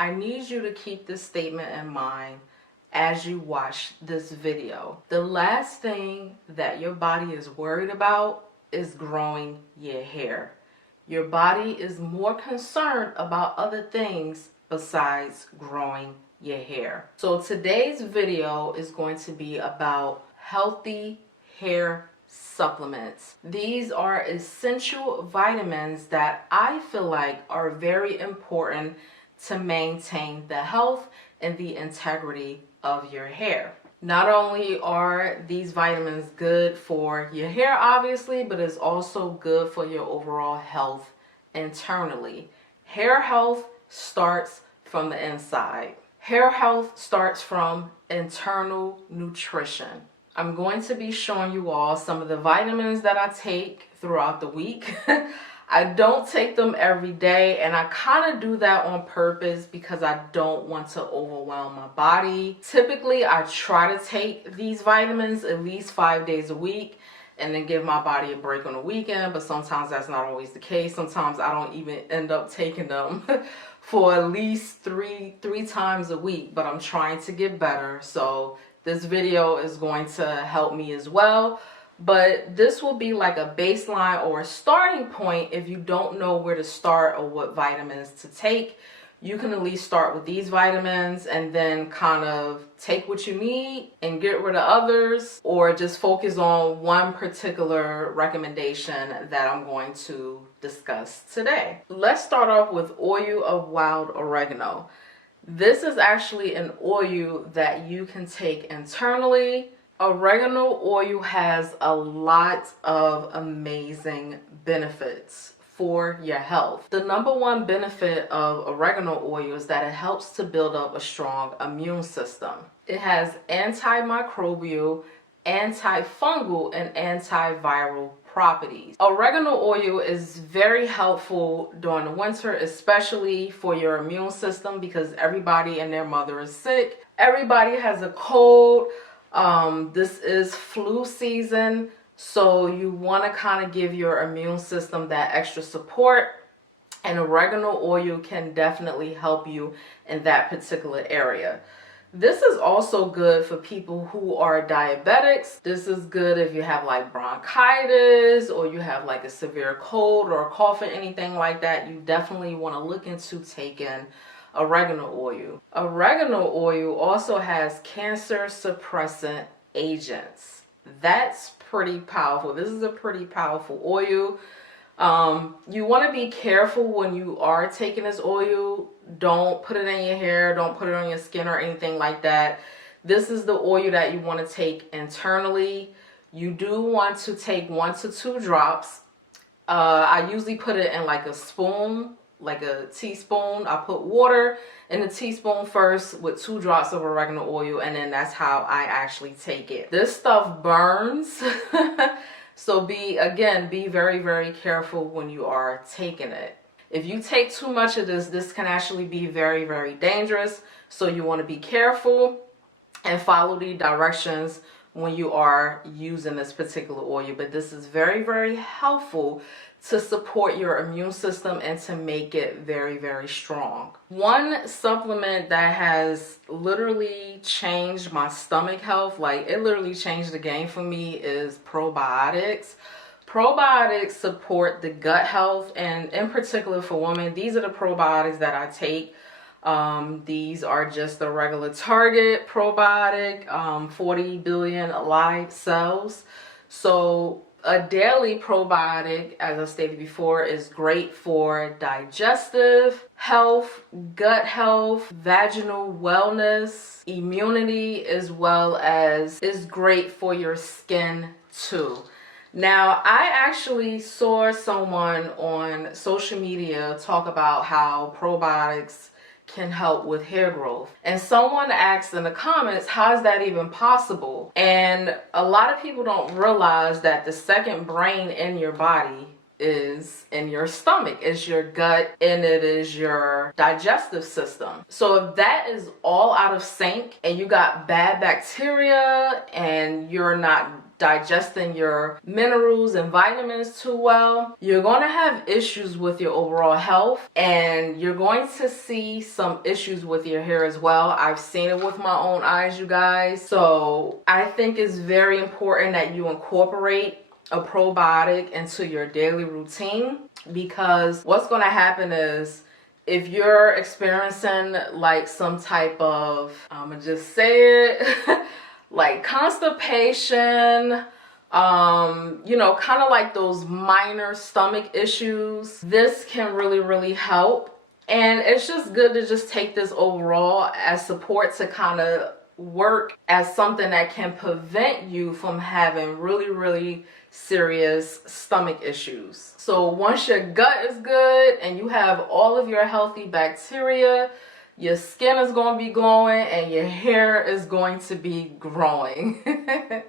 I need you to keep this statement in mind as you watch this video. The last thing that your body is worried about is growing your hair. Your body is more concerned about other things besides growing your hair. So today's video is going to be about healthy hair supplements. These are essential vitamins that I feel like are very important to maintain the health and the integrity of your hair. Not only are these vitamins good for your hair, obviously, but it's also good for your overall health internally. Hair health starts from the inside. Hair health starts from internal nutrition. I'm going to be showing you all some of the vitamins that I take throughout the week. I don't take them every day, and I kind of do that on purpose because I don't want to overwhelm my body. Typically, I try to take these vitamins at least 5 days a week and then give my body a break on the weekend, but sometimes that's not always the case. Sometimes I don't even end up taking them for at least three times a week, but I'm trying to get better. So this video is going to help me as well. But this will be like a baseline or a starting point if you don't know where to start or what vitamins to take. You can at least start with these vitamins and then kind of take what you need and get rid of others, or just focus on one particular recommendation that I'm going to discuss today. Let's start off with oil of wild oregano. This is actually an oil that you can take internally. Oregano oil has a lot of amazing benefits for your health. The number one benefit of oregano oil is that it helps to build up a strong immune system. It has antimicrobial, antifungal, and antiviral properties. Oregano oil is very helpful during the winter, especially for your immune system, because everybody and their mother is sick. Everybody has a cold. This is flu season, so you want to kind of give your immune system that extra support, and oregano oil can definitely help you in that particular area. This is also good for people who are diabetics. This is good if you have like bronchitis or you have like a severe cold or a cough or anything like that. You definitely want to look into taking oregano oil. Oregano oil also has cancer suppressant agents. That's pretty powerful. This is a pretty powerful oil. You want to be careful when you are taking this oil. Don't put it in your hair. Don't put it on your skin or anything like that. This is the oil that you want to take internally. You do want to take 1 to 2 drops. I usually put it in like a spoon, like a teaspoon. I put water in the teaspoon first with 2 drops of oregano oil, and then that's how I actually take it. This stuff burns. So be very, very careful when you are taking it. If you take too much of this can actually be very, very dangerous. So you want to be careful and follow the directions when you are using this particular oil. But this is very, very helpful to support your immune system and to make it very, very strong. One supplement that has literally changed my stomach health, like it literally changed the game for me, is probiotics. Probiotics support the gut health, and in particular for women, these are the probiotics that I take. These are just the regular Target probiotic, 40 billion live cells. So a daily probiotic, as I stated before, is great for digestive health, gut health, vaginal wellness, immunity, as well as is great for your skin too. Now, I actually saw someone on social media talk about how probiotics can help with hair growth. And someone asked in the comments, how is that even possible? And a lot of people don't realize that the second brain in your body is in your stomach. It's your gut, and it is your digestive system. So if that is all out of sync and you got bad bacteria and you're not digesting your minerals and vitamins too well, you're going to have issues with your overall health, and you're going to see some issues with your hair as well. I've seen it with my own eyes, you guys. So I think it's very important that you incorporate a probiotic into your daily routine, because what's going to happen is, if you're experiencing like some type of, I'm gonna just say it, like constipation, you know, kind of like those minor stomach issues, this can really help. And it's just good to just take this overall as support to kind of work as something that can prevent you from having really serious stomach issues. So once your gut is good and you have all of your healthy bacteria, your skin is going to be glowing and your hair is going to be growing.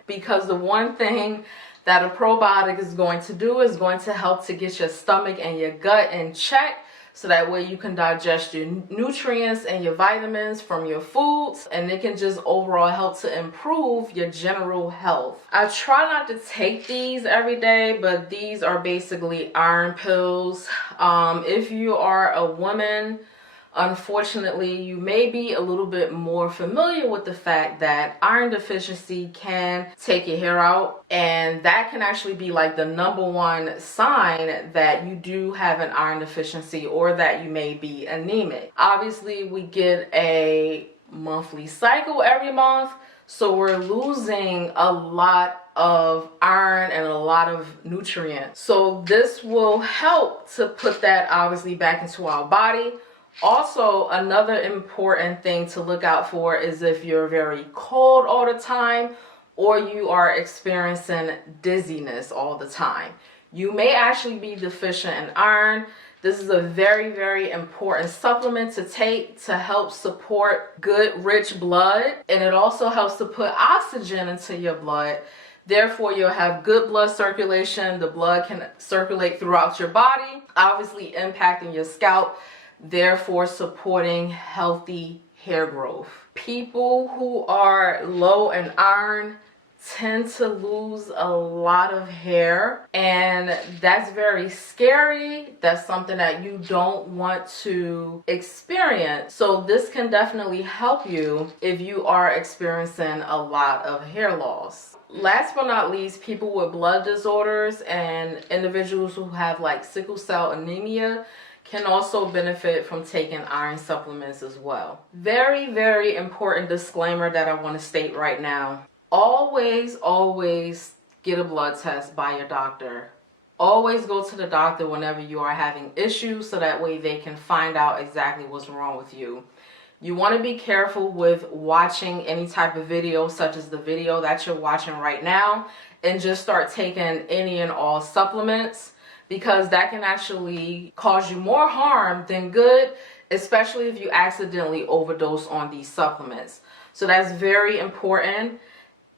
Because the one thing that a probiotic is going to do is going to help to get your stomach and your gut in check, so that way you can digest your nutrients and your vitamins from your foods, and it can just overall help to improve your general health. I try not to take these every day, but these are basically iron pills. If you are a woman, unfortunately, you may be a little bit more familiar with the fact that iron deficiency can take your hair out, and that can actually be like the #1 sign that you do have an iron deficiency or that you may be anemic. Obviously, we get a monthly cycle every month, so we're losing a lot of iron and a lot of nutrients. So this will help to put that obviously back into our body. Also, another important thing to look out for is if you're very cold all the time, or you are experiencing dizziness all the time. You may actually be deficient in iron. This is a very important supplement to take to help support good, rich blood, and it also helps to put oxygen into your blood. Therefore, you'll have good blood circulation. The blood can circulate throughout your body, obviously impacting your scalp, therefore supporting healthy hair growth. People who are low in iron tend to lose a lot of hair, and that's very scary. That's something that you don't want to experience. So this can definitely help you if you are experiencing a lot of hair loss. Last but not least, people with blood disorders and individuals who have like sickle cell anemia can also benefit from taking iron supplements as well. Very important disclaimer that I want to state right now. Always get a blood test by your doctor. Always go to the doctor whenever you are having issues, so that way they can find out exactly what's wrong with you. You want to be careful with watching any type of video, such as the video that you're watching right now, and just start taking any and all supplements, because that can actually cause you more harm than good, especially if you accidentally overdose on these supplements. So that's very important,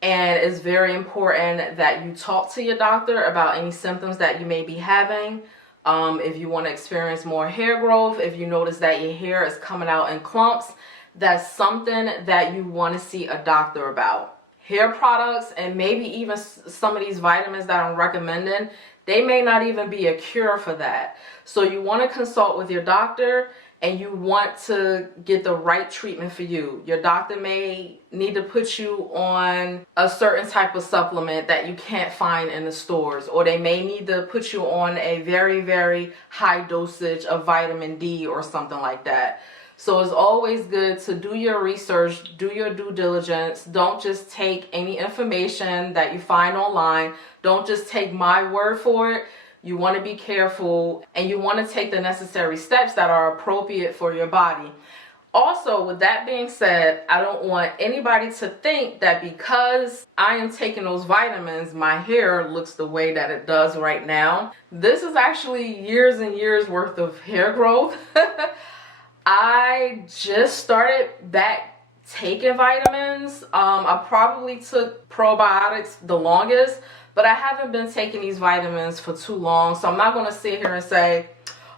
and it's very important that you talk to your doctor about any symptoms that you may be having. If you want to experience more hair growth, if you notice that your hair is coming out in clumps, that's something that you want to see a doctor about. Hair products and maybe even some of these vitamins that I'm recommending, they may not even be a cure for that. So you want to consult with your doctor, and you want to get the right treatment for you. Your doctor may need to put you on a certain type of supplement that you can't find in the stores, or they may need to put you on a very high dosage of vitamin D or something like that. So it's always good to do your research, do your due diligence. Don't just take any information that you find online. Don't just take my word for it. You want to be careful, and you want to take the necessary steps that are appropriate for your body. Also, with that being said, I don't want anybody to think that because I am taking those vitamins, my hair looks the way that it does right now. This is actually years and years worth of hair growth. I just started back taking vitamins. I probably took probiotics the longest, but I haven't been taking these vitamins for too long. So I'm not going to sit here and say,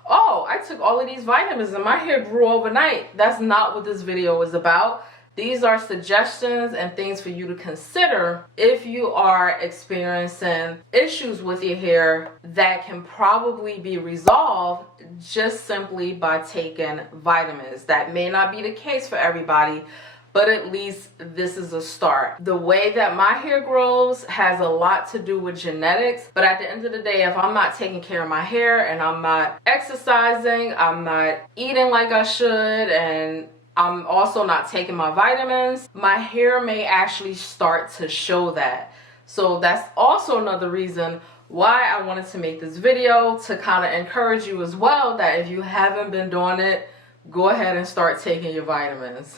oh, I took all of these vitamins and my hair grew overnight. That's not what this video is about. These are suggestions and things for you to consider if you are experiencing issues with your hair that can probably be resolved just simply by taking vitamins. That may not be the case for everybody, but at least this is a start. The way that my hair grows has a lot to do with genetics, but at the end of the day, if I'm not taking care of my hair and I'm not exercising, I'm not eating like I should, and I'm also not taking my vitamins, my hair may actually start to show that. So that's also another reason why I wanted to make this video, to kind of encourage you as well that if you haven't been doing it, go ahead and start taking your vitamins.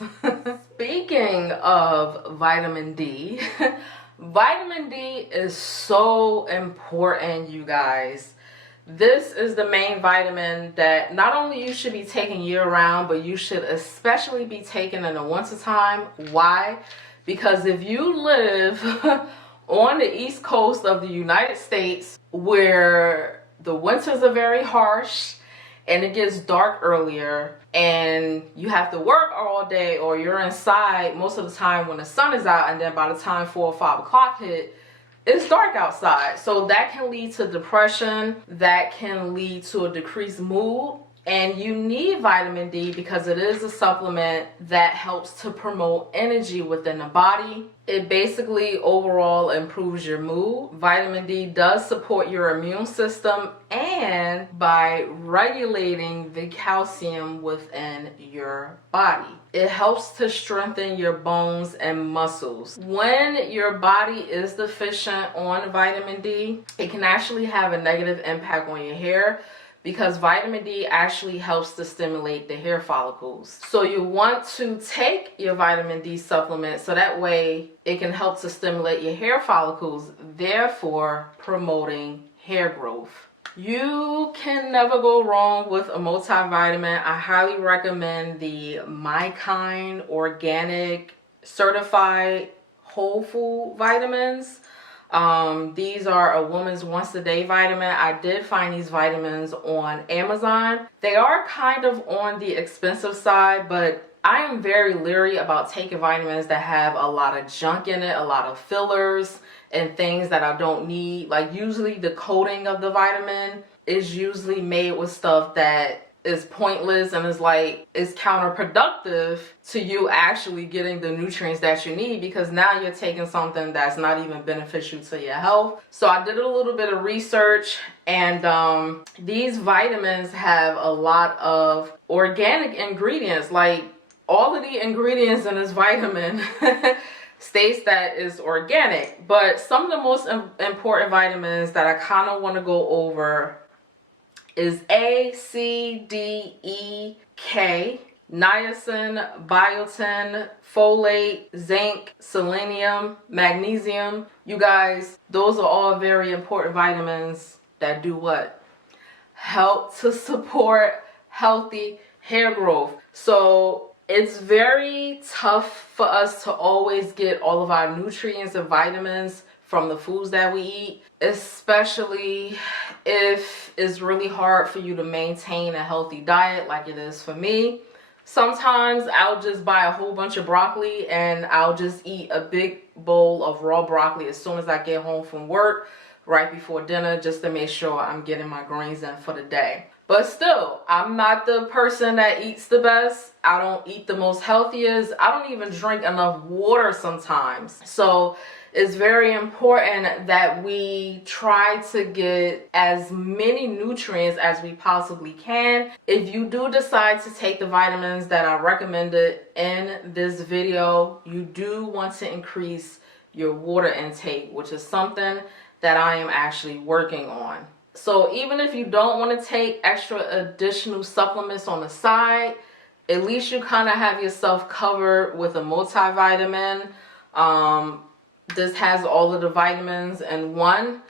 Speaking of vitamin D, vitamin D is so important, you guys. This is the main vitamin that not only you should be taking year-round, but you should especially be taking in the wintertime. Why? Because if you live on the East Coast of the United States, where the winters are very harsh and it gets dark earlier, and you have to work all day, or you're inside most of the time when the sun is out, and then by the time 4 or 5 o'clock hit, it's dark outside. So that can lead to depression, that can lead to a decreased mood, and you need vitamin D because it is a supplement that helps to promote energy within the body. It basically overall improves your mood. Vitamin D does support your immune system, and by regulating the calcium within your body, it helps to strengthen your bones and muscles. When your body is deficient on vitamin D, it can actually have a negative impact on your hair, because vitamin D actually helps to stimulate the hair follicles. So you want to take your vitamin D supplement so that way it can help to stimulate your hair follicles, therefore promoting hair growth. You can never go wrong with a multivitamin. I highly recommend the My Kind organic certified whole food vitamins. These are a woman's once a day vitamin. I did find these vitamins on Amazon. They are kind of on the expensive side, but I am very leery about taking vitamins that have a lot of junk in it, a lot of fillers and things that I don't need. Like, usually the coating of the vitamin is usually made with stuff that is pointless and is counterproductive to you actually getting the nutrients that you need, because now you're taking something that's not even beneficial to your health. So I did a little bit of research, and these vitamins have a lot of organic ingredients. Like, all of the ingredients in this vitamin states that it's organic, but some of the most important vitamins that I kind of want to go over is A, C, D, E, K, niacin, biotin, folate, zinc, selenium, magnesium. You guys, those are all very important vitamins that do what? Help to support healthy hair growth. So it's very tough for us to always get all of our nutrients and vitamins from the foods that we eat, especially if it's really hard for you to maintain a healthy diet like it is for me. Sometimes I'll just buy a whole bunch of broccoli and I'll just eat a big bowl of raw broccoli as soon as I get home from work, right before dinner, just to make sure I'm getting my greens in for the day. But still, I'm not the person that eats the best. I don't eat the most healthiest. I don't even drink enough water sometimes. So it's very important that we try to get as many nutrients as we possibly can. If you do decide to take the vitamins that I recommended in this video, you do want to increase your water intake, which is something that I am actually working on. So even if you don't want to take extra additional supplements on the side, at least you kind of have yourself covered with a multivitamin. This has all of the vitamins in one.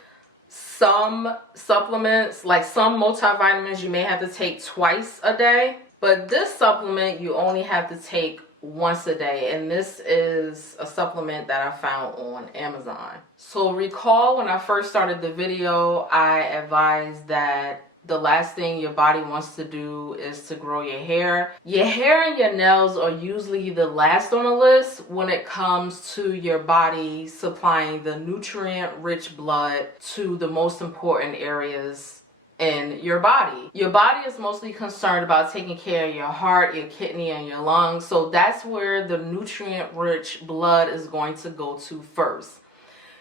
Some supplements, like some multivitamins, you may have to take twice a day. But this supplement, you only have to take once a day. And this is a supplement that I found on Amazon. So recall when I first started the video, I advised that the last thing your body wants to do is to grow your hair. Your hair and your nails are usually the last on the list when it comes to your body supplying the nutrient-rich blood to the most important areas in your body. Your body is mostly concerned about taking care of your heart, your kidney, and your lungs. So that's where the nutrient-rich blood is going to go to first.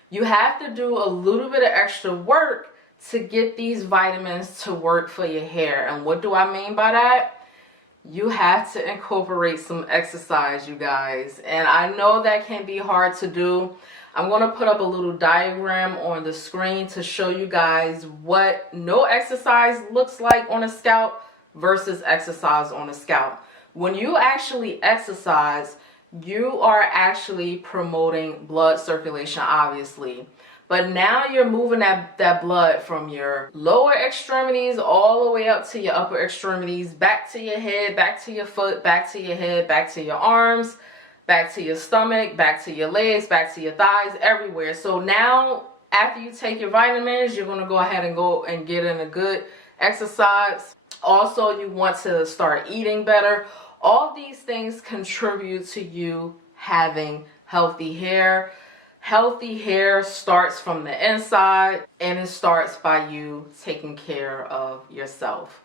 You have to do a little bit of extra work to get these vitamins to work for your hair. And what do I mean by that? You have to incorporate some exercise, you guys. And I know that can be hard to do. I'm going to put up a little diagram on the screen to show you guys what no exercise looks like on a scalp versus exercise on a scalp. When you actually exercise, you are actually promoting blood circulation, obviously. But now you're moving that blood from your lower extremities all the way up to your upper extremities, back to your head, back to your foot, back to your head, back to your arms, back to your stomach, back to your legs, back to your thighs, everywhere. So now, after you take your vitamins, you're going to go ahead and go and get in a good exercise. Also, you want to start eating better. All these things contribute to you having healthy hair. Healthy hair starts from the inside, and it starts by you taking care of yourself.